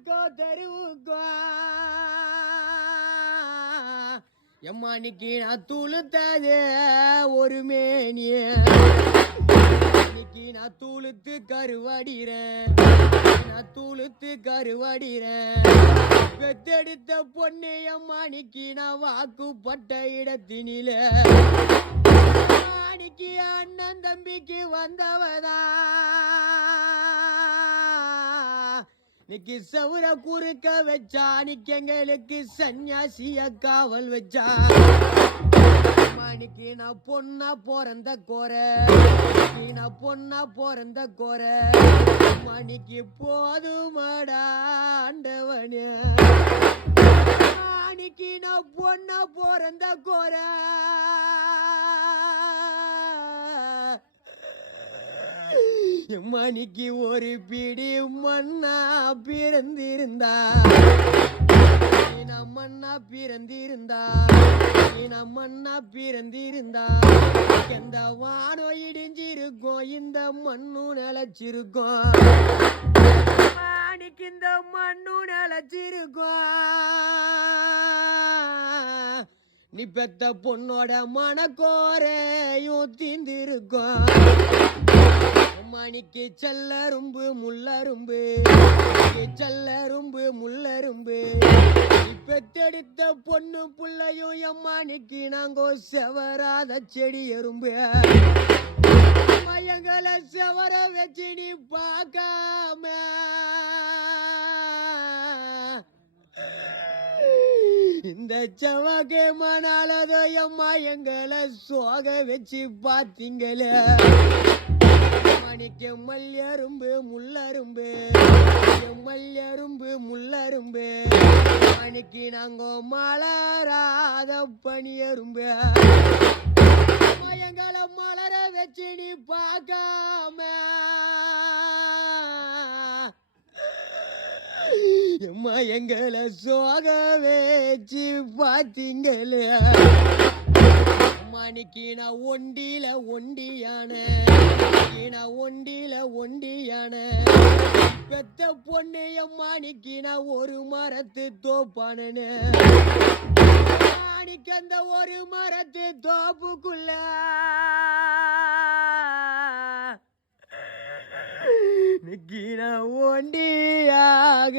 தெருவுக்கோ தெருவுக்கோ எம்மா இன்னைக்கு நான் துளுத்தது ஒரு மேனிய இன்னைக்கு நான் தூளுத்து கருவாடிறேன் நான் தூளுத்து கருவாடிறேன் பெத்தெடுத்த பொண்ணு அம்மா இன்னைக்கு நான் வாக்குப்பட்ட இடத்தினில அன்னைக்கு அண்ணன் தம்பிக்கு வந்தவதா இன்னைக்கு சவுர குறுக்க வச்சா அன்னைக்கு எங்களுக்கு சன்னியாசிய காவல் வச்சா இன்னைக்கு நான் பொண்ணா பிறந்த கோர நான் பொண்ணா பிறந்த கோர மணிக்கு போதுமாடா ஆண்டவனே அன்னைக்கு நான் பொண்ணா பிறந்த கோர மணிக்கு ஒரு பிடி மண்ணா பிறந்திருந்தா மண்ணா பிறந்திருந்தா மண்ணா பிறந்திருந்தா எந்த வானோ இடிஞ்சிருக்கும் இந்த மண்ணு நிலச்சிருக்கும் அன்னைக்கு இந்த மண்ணு நிலச்சிருக்கும் நீ பெத்த பொண்ணோட மனக்கோரையும் தீந்திருக்கும் மணிக்கு செல்லரும்பு முள்ளரும்பு செல்லரும்பு முள்ளரும்பு பெத்தெடுத்த பொண்ணு புள்ளையும் எம்மானிக்கு நாங்கோ செவராத செடி எறும்பு மயங்களை செவர வச்சு நீ பார்க்காம இந்த செவகை மணாலதோ எம்மா எங்களை சோக வச்சு பார்த்தீங்களே மணிக்கு மல்யரும்பு முள்ளரும்பு மல்யரும்பு முள்ளரும்பு மணிக்கு நாங்க மலராத பனியரும்பு எங்களை மலர வச்சு நீ பார்க்காம எங்களை சோக வச்சு பார்த்தீங்களே மணிக்கு நான் ஒண்டியில ஒண்டியான ஒண்டியில ஒண்டியான பெத்த பொண்ணு எம்மானிக்கு நான் ஒரு மரத்து தோப்பானு அன்னைக்கு அந்த ஒரு மரத்து தோப்புக்குள்ள நிக்கி நான் ஒண்டியாக